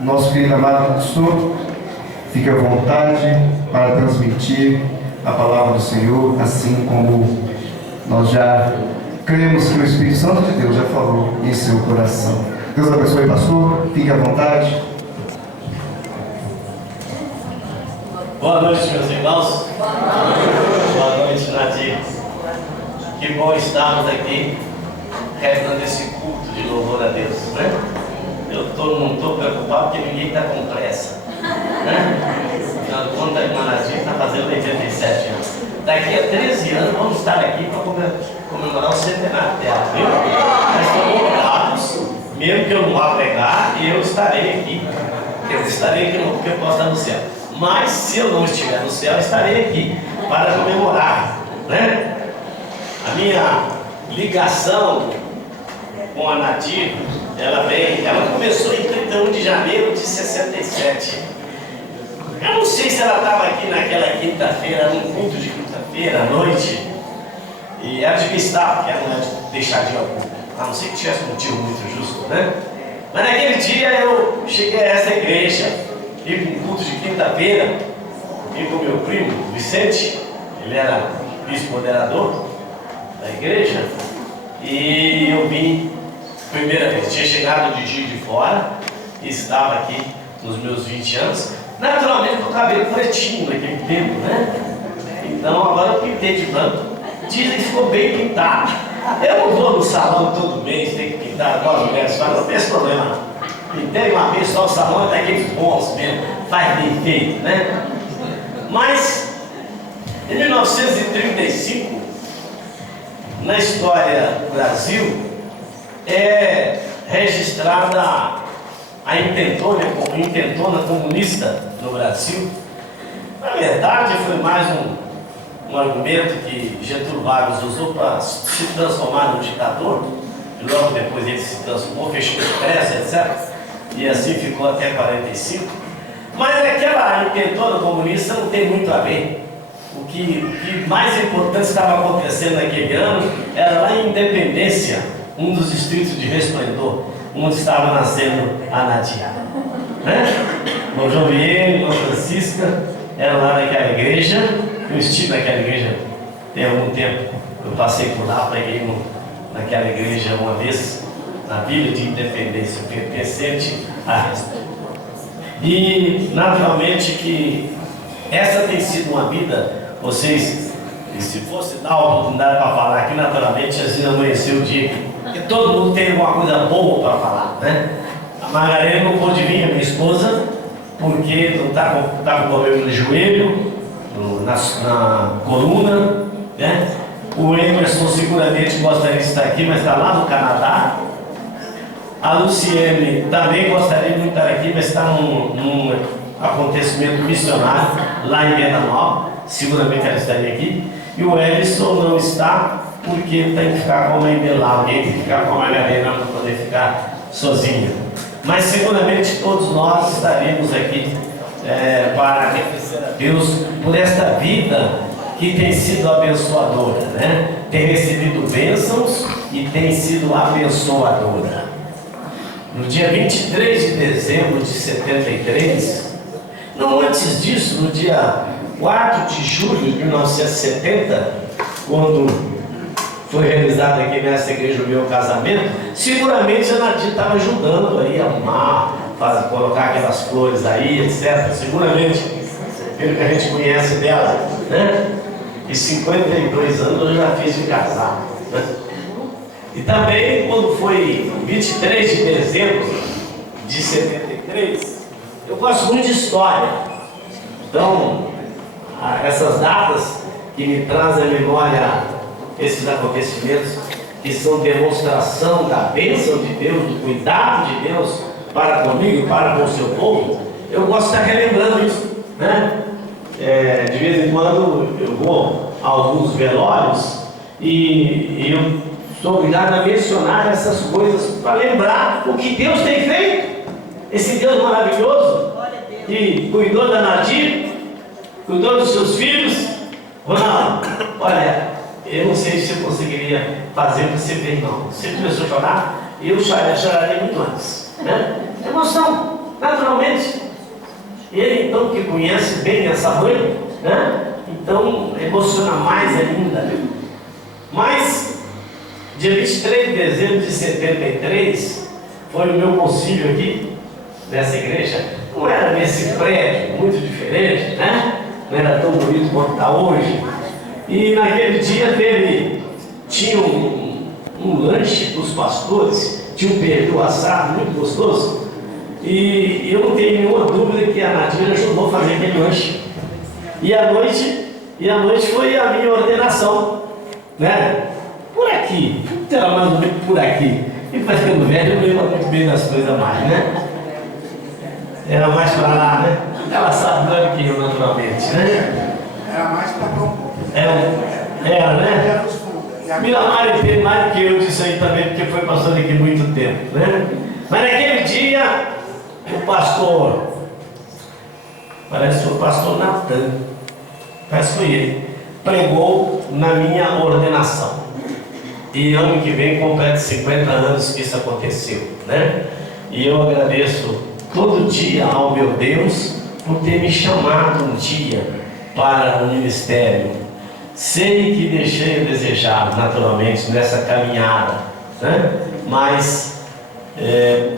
Nosso querido amado pastor, fique à vontade para transmitir a palavra do Senhor, assim como nós já cremos que o Espírito Santo de Deus já falou em seu coração. Deus abençoe, pastor, fique à vontade. Boa noite, meus irmãos. Boa noite, Nadir. Que bom estarmos aqui realizando esse culto de louvor a Deus, né? Eu não estou preocupado porque ninguém está com pressa, né? Afinal de contas, a irmã Nadir está fazendo 87 anos. Daqui a 13 anos vamos estar aqui para comemorar o centenário dela, viu? Mas estão convidados, mesmo que eu não vá pregar, eu estarei aqui. Eu estarei aqui porque eu posso estar no céu. Mas se eu não estiver no céu, estarei aqui para comemorar, né? A minha ligação com a Nadir, ela começou em 31 de janeiro de 67. Eu não sei se ela estava aqui naquela quinta-feira, num culto de quinta-feira à noite, e ela devia estar, porque ela não ia deixar de ir ao culto, a não ser que tivesse um motivo muito justo, né? Mas naquele dia eu cheguei a essa igreja, vim para um culto de quinta-feira, vim com meu primo, Vicente, ele era vice-moderador da igreja, e eu vim primeira vez, tinha chegado de Juiz de Fora, e estava aqui nos meus 20 anos, naturalmente com o cabelo pretinho naquele tempo, né? Então agora eu pintei de branco, dizem que ficou bem pintado. Eu não vou no salão todo mês, tem que pintar igual as mulheres fazem, não tem esse problema não. Pintei uma vez só, o salão é daqueles bons mesmo, faz bem feito, né? Mas em 1935, na história do Brasil, é registrada a intentona comunista no Brasil. Na verdade, foi mais um argumento que Getúlio Vargas usou para se transformar no ditador, e logo depois ele se transformou, fechou o expresso, etc. E assim ficou até 45. Mas aquela intentona comunista não tem muito a ver. O que mais importante estava acontecendo naquele ano era lá em Independência, um dos distritos de Resplendor, onde estava nascendo a Nadir, né? Bom João Vieira, Dom Francisca, eram lá naquela igreja. Eu estive naquela igreja tem algum tempo, eu passei por lá, preguei naquela igreja uma vez, na Vila de Independência, pertencente a Resplendor. E naturalmente que essa tem sido uma vida. Vocês, se fosse dar a oportunidade para falar aqui, naturalmente, assim amanheceu o dia, porque todo mundo tem alguma coisa boa para falar, né? A Margarida não pôde vir, a minha esposa, porque não está com problema no joelho, na coluna, né? O Emerson seguramente gostaria de estar aqui, mas está lá no Canadá. A Luciene também gostaria de estar aqui, mas está num acontecimento missionário lá em Venda Nova. Seguramente ela estaria aqui. E o Ellison não está porque tem que ficar com a mãe dele lá. Alguém tem que ficar com a Margarida para poder ficar sozinha. Mas seguramente todos nós estaremos aqui para agradecer a Deus por esta vida que tem sido abençoadora, né? Tem recebido bênçãos e tem sido abençoadora. No dia 23 de dezembro de 73, não antes disso, no dia 4 de julho de 1970, quando foi realizado aqui nessa igreja o meu casamento, seguramente a Nadir estava ajudando aí a arrumar, colocar aquelas flores aí, etc. Seguramente, pelo que a gente conhece dela, né? E 52 anos eu já fiz de casar, né? E também, quando foi 23 de dezembro de 73, eu gosto muito de história. Então, essas datas que me trazem à memória esses acontecimentos, que são demonstração da bênção de Deus, do cuidado de Deus para comigo e para com o seu povo, eu gosto de estar relembrando isso, né? De vez em quando eu vou a alguns velórios e eu sou obrigado a mencionar essas coisas para lembrar o que Deus tem feito. Esse Deus maravilhoso que cuidou da Nadir, cuidou dos seus filhos. Ronaldo, olha, eu não sei se eu conseguiria fazer o que você fez, não. Você começou a chorar, eu choraria muito antes, né? Emoção, nada naturalmente, ele então que conhece bem essa mãe, né? Então emociona mais ainda. Mas, dia 23 de dezembro de 73, foi o meu concílio aqui, nessa igreja. Não era nesse prédio, muito diferente, né? Não era tão bonito quanto está hoje. E naquele dia tinha um lanche para os pastores, tinha um pernil assado muito gostoso. E eu não tenho nenhuma dúvida que a Nadir ajudou a fazer aquele lanche. E à noite foi a minha ordenação, né? Por aqui, era mais ou menos por aqui. E vai ficando velho, eu lembro muito bem das coisas mais, né? Era mais para lá, né? Ela sabe melhor do que eu, naturalmente, né? Era mais para cá um pouco. Era, né? Milamar tem mais do que eu disso aí também, porque foi pastor aqui muito tempo, né? Mas naquele dia, o pastor, parece que foi o pastor Natan, parece que foi ele, pregou na minha ordenação. E ano que vem completa 50 anos que isso aconteceu, né? E eu agradeço todo dia ao meu Deus por ter me chamado um dia para o ministério. Sei que deixei a desejar, naturalmente, nessa caminhada, né? Mas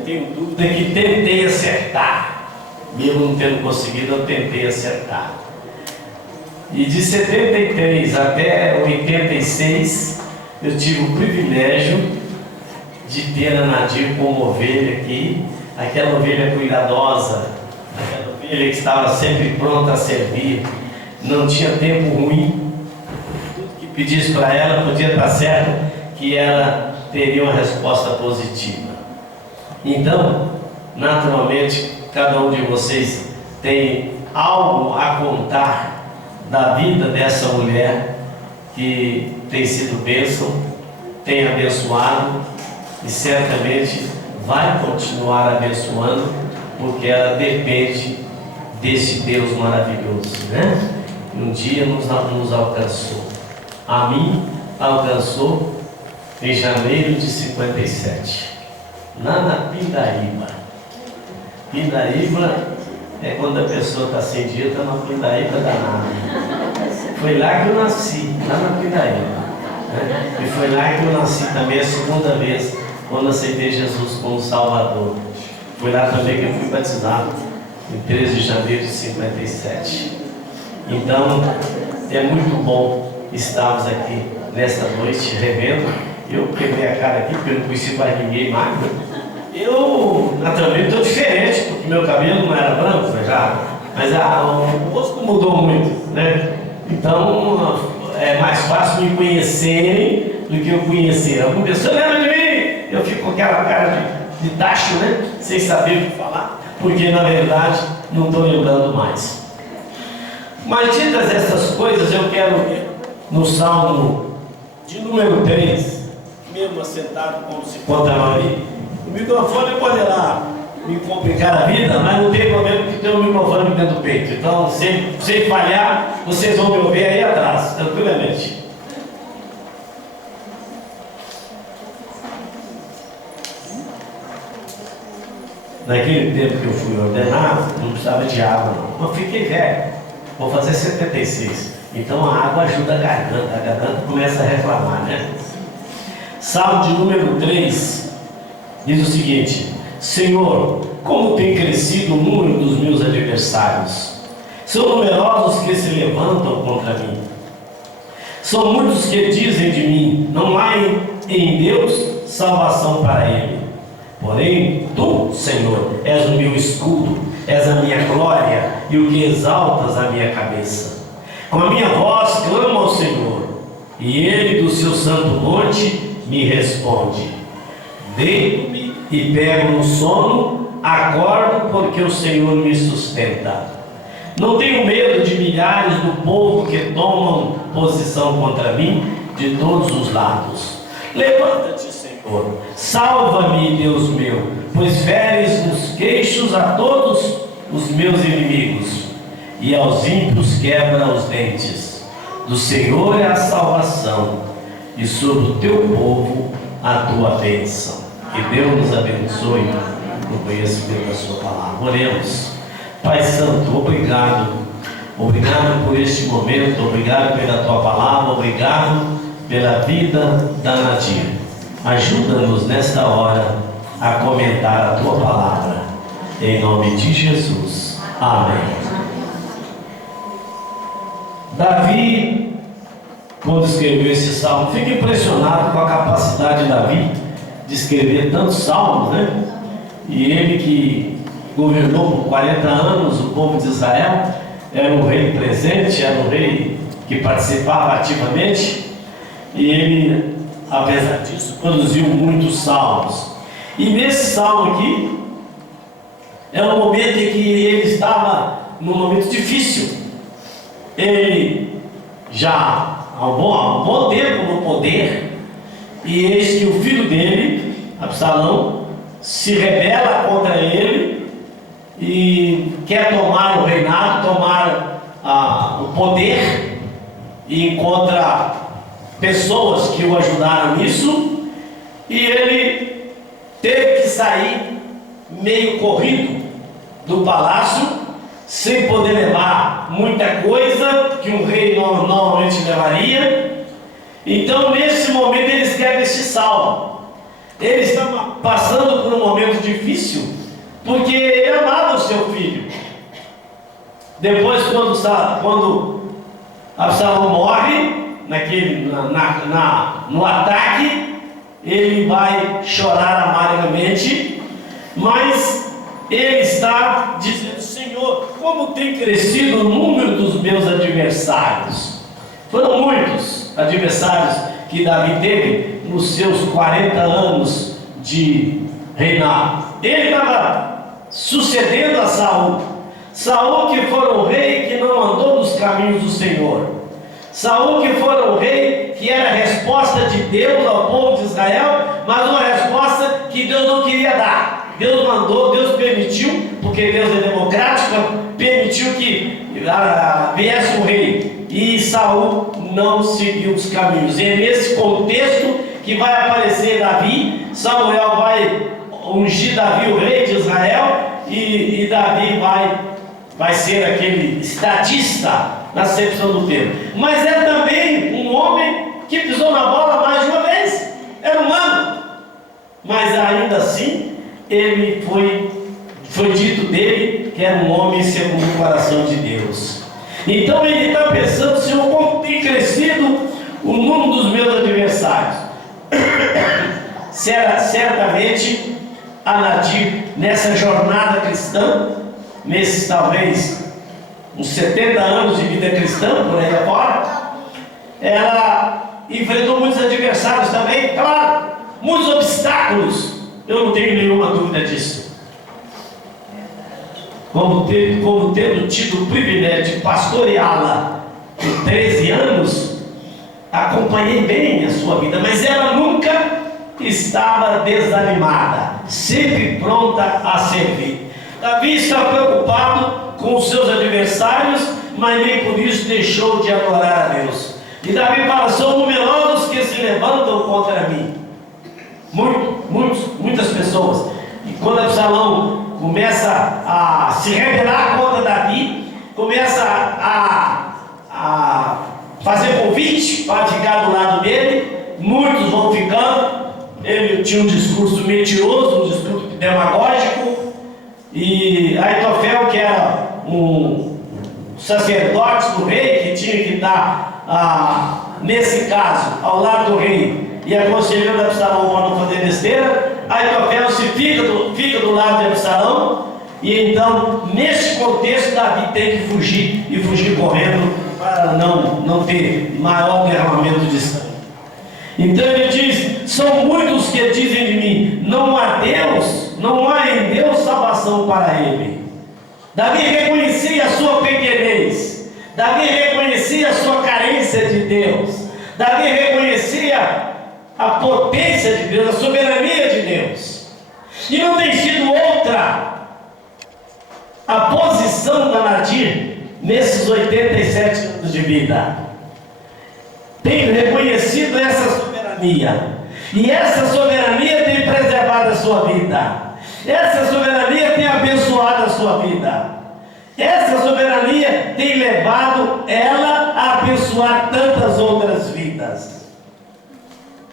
tenho dúvida que tentei acertar, mesmo não tendo conseguido, eu tentei acertar. E de 73 até 86, eu tive o privilégio de ter a Nadir como ovelha aqui, aquela ovelha cuidadosa, aquela ovelha que estava sempre pronta a servir, não tinha tempo ruim, tudo que pedisse para ela podia estar certo que ela teria uma resposta positiva. Então, naturalmente, cada um de vocês tem algo a contar da vida dessa mulher que tem sido bênção, tem abençoado e certamente vai continuar abençoando, porque ela depende desse Deus maravilhoso, né? Um dia nos alcançou. A mim alcançou em janeiro de 57, lá na Pindaíba. Pindaíba é quando a pessoa está sem dia, está na Pindaíba danada. Foi lá que eu nasci, lá na Pindaíba, né? E foi lá que eu nasci também a segunda vez, quando aceitei Jesus como Salvador. Foi lá também que eu fui batizado, em 13 de janeiro de 57. Então, é muito bom estarmos aqui nesta noite revendo. Eu quebrei a cara aqui, porque eu não conheci quase ninguém mais. Eu, naturalmente, estou diferente, porque meu cabelo não era branco, mas o rosto mudou muito, né? Então, é mais fácil me conhecerem do que eu conhecer. Alguma pessoa lembra de mim? Eu fico com aquela cara de tacho, né? Sem saber o que falar, porque na verdade não estou lembrando mais. Mas ditas essas coisas, eu quero ver no Salmo de número 3, mesmo assentado como se encontra ali, o microfone poderá me complicar a vida, mas não tem problema porque tem um microfone dentro do peito. Então, sem falhar, vocês vão me ouvir aí atrás, tranquilamente. Naquele tempo que eu fui ordenado, não precisava de água não. Eu fiquei velho, vou fazer 76. Então a água ajuda a garganta começa a reclamar, né? Salmo de número 3 diz o seguinte: Senhor, como tem crescido o número dos meus adversários. São numerosos que se levantam contra mim. São muitos que dizem de mim: não há em Deus salvação para ele. Porém, tu, Senhor, és o meu escudo, és a minha glória e o que exaltas a minha cabeça. Com a minha voz clamo ao Senhor, e ele do seu santo monte me responde. Deito-me e pego no sono, acordo porque o Senhor me sustenta. Não tenho medo de milhares do povo que tomam posição contra mim de todos os lados. Levanta-te, Senhor, salva-me, Deus meu, pois feres nos queixos a todos os meus inimigos, e aos ímpios quebra os dentes. Do Senhor é a salvação, e sobre o teu povo a tua bênção. Que Deus nos abençoe no conhecimento da sua palavra. Oremos. Pai Santo, obrigado. Obrigado por este momento, obrigado pela tua palavra, obrigado pela vida da Nadir. Ajuda-nos nesta hora a comentar a tua palavra. Em nome de Jesus. Amém. Davi, quando escreveu esse salmo, fica impressionado com a capacidade de Davi de escrever tantos salmos, né? E ele que governou por 40 anos o povo de Israel, era um rei presente, era um rei que participava ativamente, e ele, apesar disso, produziu muitos salmos. E nesse salmo aqui, é um momento em que ele estava num momento difícil. Ele já há um bom tempo no poder, e eis que o filho dele, Absalão, se rebela contra ele e quer tomar o reinado, tomar o poder, e encontra pessoas que o ajudaram nisso, e ele teve que sair meio corrido do palácio, sem poder levar muita coisa que um rei normalmente levaria. Então, nesse momento, ele escreve este salmo. Ele estava passando por um momento difícil, porque ele amava o seu filho. Depois, quando Absalão morre, no ataque, ele vai chorar amargamente, mas ele está dizendo: Senhor, como tem crescido o número dos meus adversários. Foram muitos adversários que Davi teve nos seus 40 anos de reinado. Ele estava sucedendo a Saul. Saul que foi o rei que não andou nos caminhos do Senhor. Saul que foi o rei que era a resposta de Deus ao povo de Israel, mas uma resposta que Deus não queria dar. Deus mandou, Deus permitiu, porque Deus é democrático, permitiu que viesse o rei, e Saul não seguiu os caminhos. E é nesse contexto que vai aparecer Davi. Samuel vai ungir Davi o rei de Israel, e Davi vai ser aquele estadista na acepção do termo. Mas é também um homem que pisou na bola mais de uma vez. Era humano, mas ainda assim ele foi dito dele que era um homem segundo o coração de Deus. Então ele está pensando: Senhor, como tem crescido o número dos meus adversários. Certamente a Nadir, nessa jornada cristã, nesses talvez uns 70 anos de vida cristã, por aí afora, ela enfrentou muitos adversários também, claro, muitos obstáculos. Eu não tenho nenhuma dúvida disso. Como tendo tido o privilégio de pastoreá-la por 13 anos, acompanhei bem a sua vida, mas ela nunca estava desanimada, sempre pronta a servir. Davi está preocupado com os seus adversários, mas nem por isso deixou de adorar a Deus. E Davi fala: são numerosos que se levantam contra mim. Muitas pessoas. E quando Absalão começa a se rebelar contra Davi, começa a fazer convite para ficar do lado dele, muitos vão ficando. Ele tinha um discurso mentiroso, um discurso demagógico, e Aitofel, que era um sacerdote do rei, que tinha que estar, nesse caso, ao lado do rei, e aconselhando Absalão para não fazer besteira, Aitofel fica do lado de Absalão, e então, nesse contexto, Davi tem que fugir, e fugir correndo, para não ter maior derramamento de sangue. Então ele diz: são muitos que dizem de mim, não há em Deus salvação para ele. Davi reconhecia a sua pequenez, Davi reconhecia a sua carência de Deus, Davi reconhecia a potência de Deus, a soberania de Deus. E não tem sido outra a posição da Nadir nesses 87 anos de vida. Tem reconhecido essa soberania, e essa soberania tem preservado a sua vida. Essa soberania tem abençoado a sua vida. Essa soberania tem levado ela a abençoar tantas outras vidas.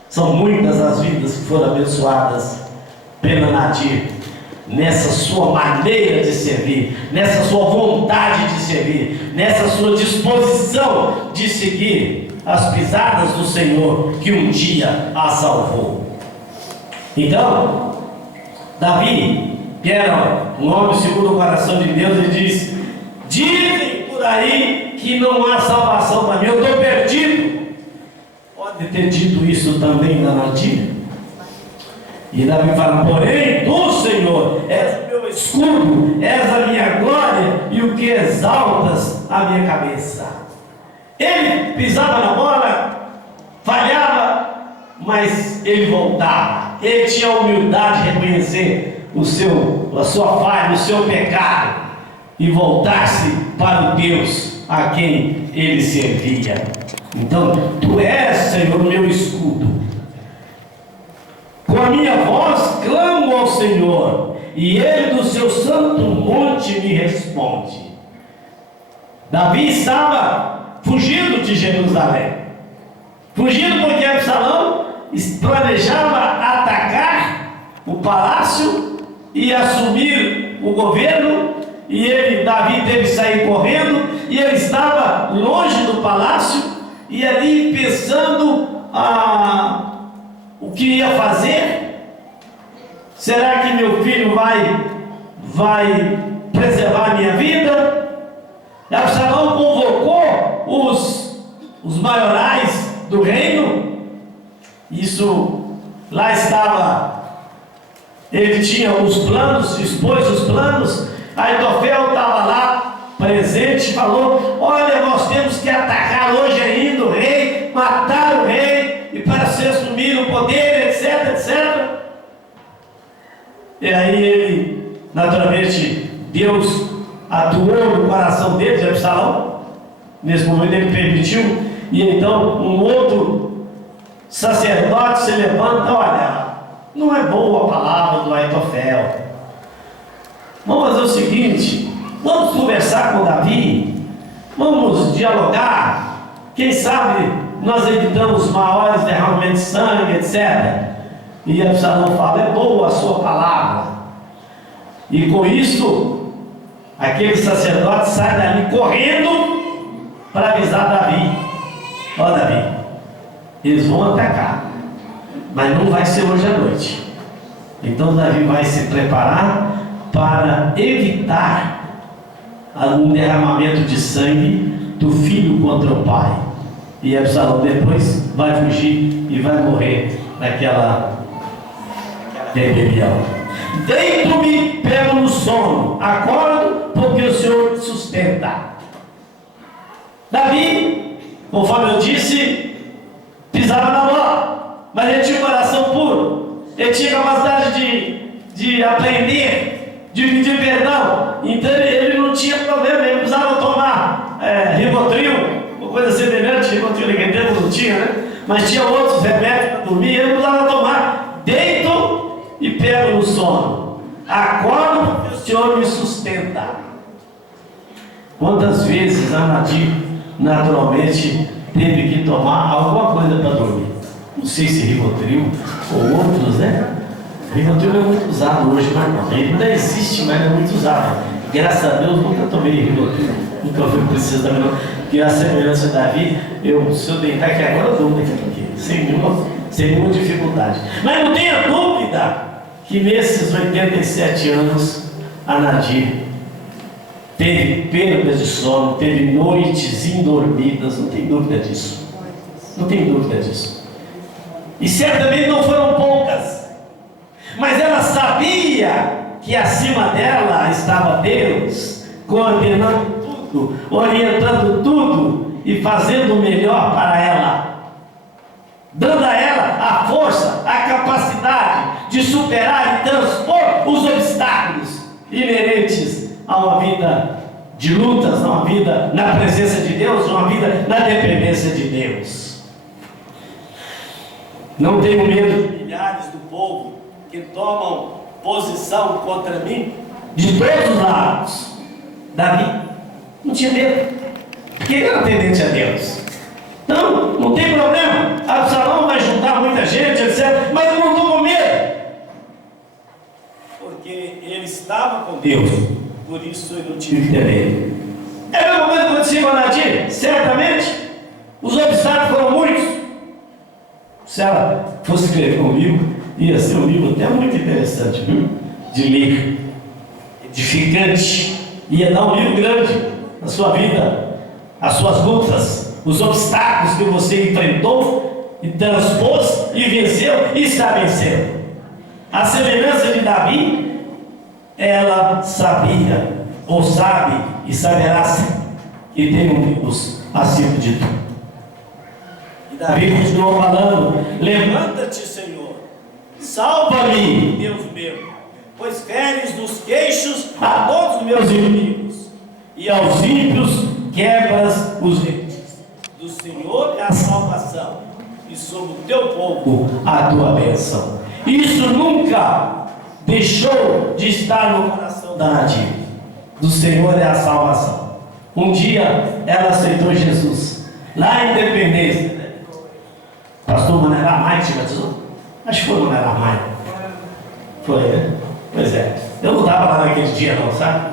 São muitas as vidas que foram abençoadas pela Nadir, nessa sua maneira de servir, nessa sua vontade de servir, nessa sua disposição de seguir as pisadas do Senhor que um dia a salvou. Então, Davi, que era um homem segundo o coração de Deus, ele diz: dizem por aí que não há salvação para mim, eu estou perdido. Pode ter dito isso também da Nadir. E Davi fala: porém, tu, Senhor, és o meu escudo, és a minha glória e o que exaltas a minha cabeça. Ele pisava na bola, falhava, mas ele voltava. Ele tinha a humildade de reconhecer a sua falha, o seu pecado e voltar-se para o Deus a quem ele servia. Então, tu és, Senhor, meu escudo. Com a minha voz clamo ao Senhor, e Ele do seu santo monte me responde. Davi estava fugindo de Jerusalém, fugindo porque Absalão planejava atacar o palácio e assumir o governo, e Davi teve que sair correndo, e ele estava longe do palácio, e ali pensando o que ia fazer. Será que meu filho vai preservar a minha vida? Absalão convocou os maiorais do reino. Isso, lá estava, ele tinha os planos, expôs os planos. Aitofel estava lá presente, falou: olha, nós temos que atacar hoje ainda o rei, matar o rei, e para se assumir o poder, etc, etc. E aí ele, naturalmente, Deus atuou no coração dele, de Absalão. Nesse momento ele permitiu, e então um outro sacerdote se levanta: olha, não é boa a palavra do Aitofel. Vamos fazer o seguinte, vamos conversar com Davi, vamos dialogar, quem sabe nós evitamos maiores derramamentos de sangue, etc. E Absalão fala: é boa a sua palavra. E com isso, aquele sacerdote sai dali correndo para avisar Davi: ó Davi, eles vão atacar, mas não vai ser hoje à noite. Então Davi vai se preparar para evitar um derramamento de sangue do filho contra o pai. E Absalão depois vai fugir e vai morrer naquela rebelião. Deito-me, pego no sono, acordo porque o Senhor me sustenta. Davi, conforme eu disse, pisava na bola, mas ele tinha um coração puro, ele tinha capacidade de aprender, de pedir perdão. Então ele não tinha problema, ele precisava tomar Rivotril, uma coisa semelhante. Rivotril naquele tempo não tinha, né? Mas tinha outros remédios para dormir, ele precisava tomar. Deito e pego no sono, acordo porque o Senhor me sustenta. Quantas vezes a Nadir naturalmente teve que tomar alguma coisa para dormir? Não sei se Rivotril ou outros, né? Rivotril é muito usado hoje, mas não. Ele ainda existe, mas é muito usado. Graças a Deus nunca tomei Rivotril, nunca fui preciso também, não. Porque a semelhança de Davi, se eu deitar aqui agora, eu durmo daqui a pouquinho, sem nenhuma dificuldade. Mas não tenha dúvida que nesses 87 anos a Nadir teve perdas de sono, teve noites indormidas, não tem dúvida disso. Não tem dúvida disso. E certamente não foram poucas, mas ela sabia que acima dela estava Deus, coordenando tudo, orientando tudo e fazendo o melhor para ela, dando a ela a força, a capacidade de superar e transpor os obstáculos inerentes a uma vida de lutas, a uma vida na presença de Deus, uma vida na dependência de Deus. Não tenho medo de milhares do povo que tomam oposição contra mim de todos os lados. Davi não tinha medo, porque ele era tendente a Deus. Então, não tem problema. Absalão vai juntar muita gente, etc. Mas eu não estou com medo, porque ele estava com Deus. Por isso eu não tive que ter medo. É a mesma coisa que aconteceu com Nadir. Certamente, os obstáculos foram muitos. Se ela fosse escrever comigo, ia ser um livro até muito interessante, viu? De ler, edificante. Ia dar um livro grande na sua vida, as suas lutas, os obstáculos que você enfrentou e transpôs e venceu e está vencendo. A semelhança de Davi, ela sabia, ou sabe e saberá que tem um Deus acima de tudo. E Davi continuou falando: levanta-te, Senhor, salva-me, Deus meu, pois feres nos queixos a todos os meus inimigos, e aos ímpios quebras os dentes. Do Senhor é a salvação, e sobre o teu povo a tua bênção. Isso nunca deixou de estar no coração da Nadir. Do Senhor é a salvação. Um dia ela aceitou Jesus, lá em Independência, né? Pastor Mané Ramai te batizou? Acho que foi o Mané Ramai. Foi, né? Pois é. Eu não estava lá naquele dia não, sabe?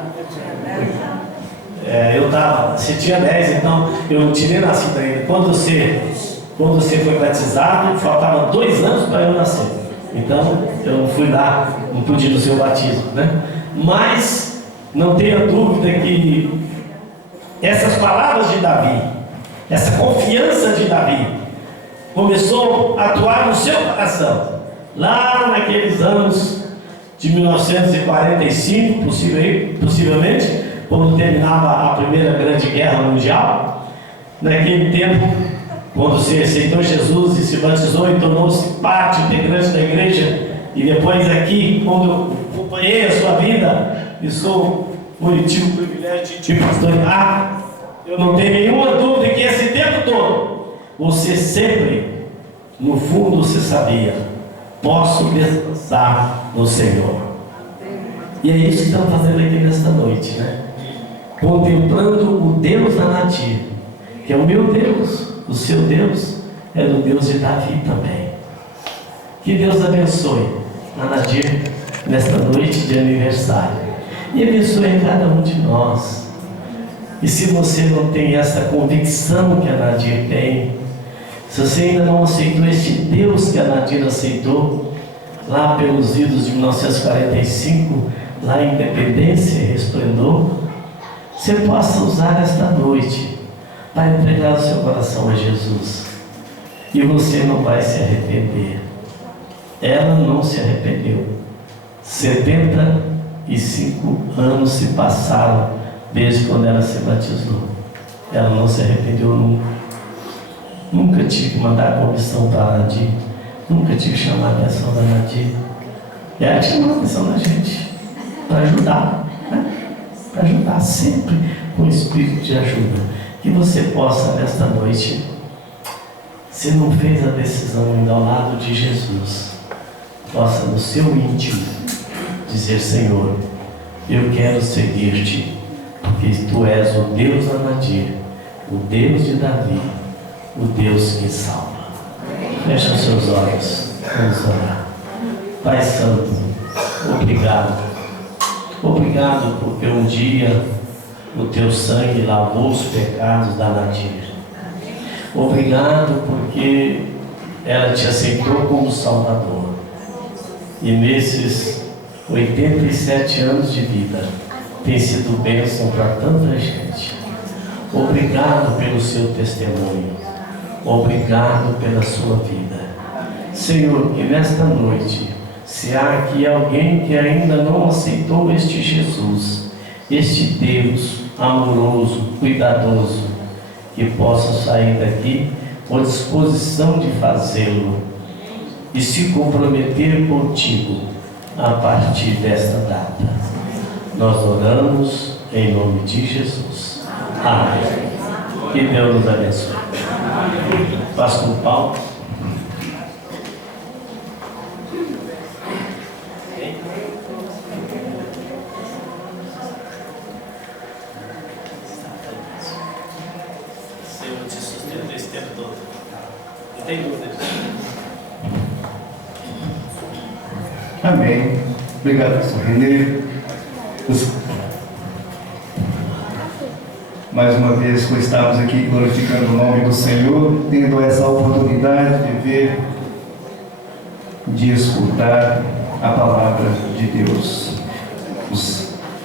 Eu estava, você tinha 10, então eu não tinha nem nascido ainda. Quando você foi batizado, faltava 2 anos para eu nascer. Então eu fui lá, não pude ir no seu batismo, né? Mas não tenha dúvida que essas palavras de Davi, essa confiança de Davi, começou a atuar no seu coração, lá naqueles anos de 1945, possivelmente, quando terminava a Primeira Grande Guerra Mundial. Naquele tempo, quando você aceitou Jesus e se batizou e tornou-se parte integrante da igreja, e depois aqui, quando eu acompanhei a sua vida e tive o privilégio de te pastorear, eu não tenho nenhuma dúvida que esse tempo todo, você sempre, no fundo, você sabia: posso descansar no Senhor. E é isso que estamos fazendo aqui nesta noite, né? Contemplando o Deus da Nadir, que é o meu Deus. O seu Deus é o Deus de Davi também. Que Deus abençoe a Nadir nesta noite de aniversário, e abençoe cada um de nós. E se você não tem essa convicção que a Nadir tem, se você ainda não aceitou este Deus que a Nadir aceitou lá pelos idos de 1945, lá em Independência e Resplendor, você possa usar esta noite para entregar o seu coração a Jesus, e você não vai se arrepender. Ela não se arrependeu. 75 anos se passaram desde quando ela se batizou. Ela não se arrependeu nunca. Nunca tive que mandar comissão para a Nadir, nunca tive que chamar a atenção da Nadir. Ela chamou a atenção da gente para ajudar, né? Para ajudar sempre com o espírito de ajuda. Que você possa, nesta noite, se não fez a decisão ainda ao lado de Jesus, possa no seu íntimo dizer: Senhor, eu quero seguir-te, porque tu és o Deus da Nadir, o Deus de Davi, o Deus que salva. Feche os seus olhos, vamos orar. Pai Santo, obrigado. Obrigado porque um dia o teu sangue lavou os pecados da Nadir. Obrigado porque ela te aceitou como Salvador. E nesses 87 anos de vida tem sido bênção para tanta gente. Obrigado pelo seu testemunho. Obrigado pela sua vida. Senhor, que nesta noite, se há aqui alguém que ainda não aceitou este Jesus, este Deus amoroso, cuidadoso, que possa sair daqui com disposição de fazê-lo e se comprometer contigo a partir desta data. Nós oramos em nome de Jesus. Amém. Que Deus nos abençoe. Pastor Paulo. todo. Não tem dúvida disso. Amém. Obrigado, pastor Renê. Mais uma vez, por estarmos aqui glorificando o nome do Senhor, tendo essa oportunidade de ver, de escutar a palavra de Deus.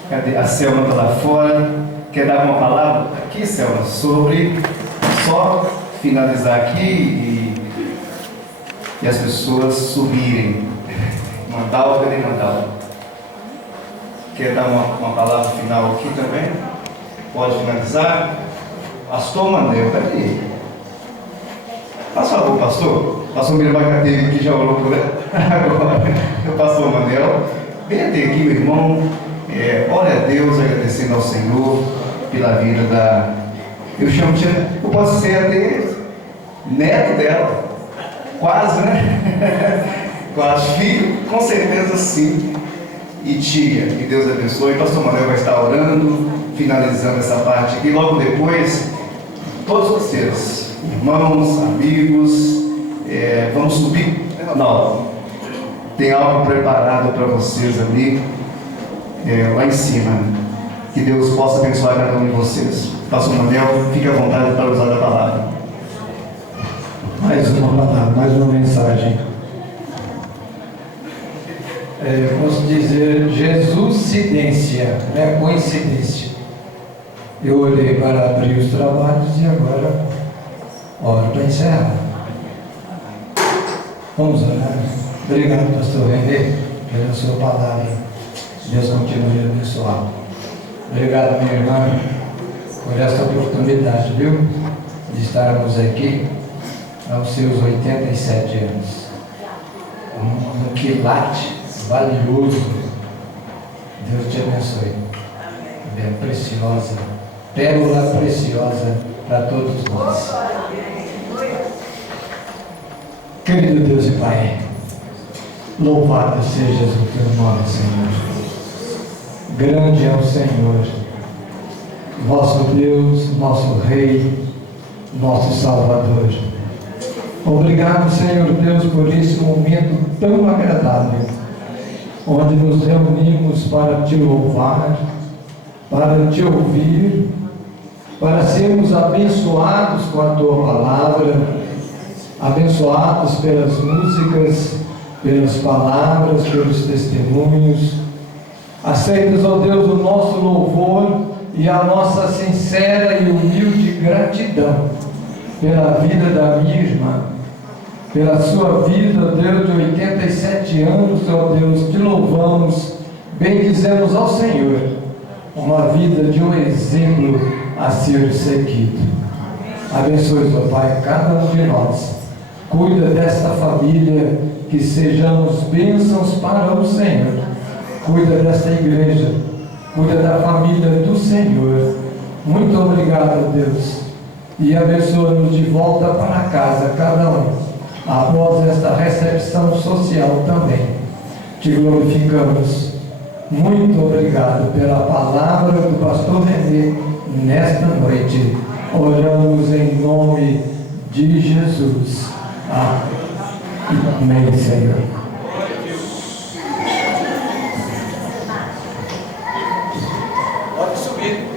Cadê? A Selma está lá fora. Quer dar uma palavra aqui, Selma, sobre só finalizar aqui e as pessoas subirem. Mandal, cadê Mandal? Quer dar uma palavra final aqui também? Pode finalizar? Pastor Manel, cadê? Faz favor, pastor. Pastor Mirabaca teve aqui, já orou por agora. O pastor Manel, venha ter aqui, meu irmão. Ore a Deus, agradecendo ao Senhor pela vida da. Eu posso ser até neto dela. Quase, né? Quase filho, com certeza sim. E tia, que Deus abençoe. O pastor Manuel vai estar orando, finalizando essa parte aqui. Logo depois, todos vocês, irmãos, amigos, vamos subir. Não, tem algo preparado para vocês ali, lá em cima. Que Deus possa abençoar cada um de vocês. Pastor Manuel, fique à vontade para usar a palavra. Mais uma palavra, mais uma mensagem. Posso dizer Jesuscidência, não é coincidência. Eu orei para abrir os trabalhos e agora oro para encerrar. Vamos orar. Obrigado, pastor Renê, pela sua palavra. Deus continue a abençoar. Obrigado, minha irmã, por esta oportunidade, viu? De estarmos aqui aos seus 87 anos. Um quilate valioso. Deus te abençoe. Bem preciosa, pérola preciosa para todos nós. Querido Deus e Pai, louvado sejas o teu nome, Senhor. Grande é o Senhor, nosso Deus, nosso Rei, nosso Salvador. Obrigado, Senhor Deus, por esse momento tão agradável, onde nos reunimos para te louvar, para te ouvir, para sermos abençoados com a tua palavra, abençoados pelas músicas, pelas palavras, pelos testemunhos. Aceitas, ó Deus, o nosso louvor e a nossa sincera e humilde gratidão pela vida da minha irmã, pela sua vida, ó Deus, de 87 anos, ó Deus, te louvamos, bendizemos ao Senhor, uma vida de um exemplo a ser seguido. Abençoe, ó Pai, cada um de nós. Cuida desta família, que sejamos bênçãos para o Senhor. Cuida desta igreja, cuida da família do Senhor. Muito obrigado, Deus. E abençoa-nos de volta para casa, cada um, após esta recepção social também. Te glorificamos. Muito obrigado pela palavra do pastor Renê nesta noite. Oramos em nome de Jesus. Amém, Senhor. Pode subir.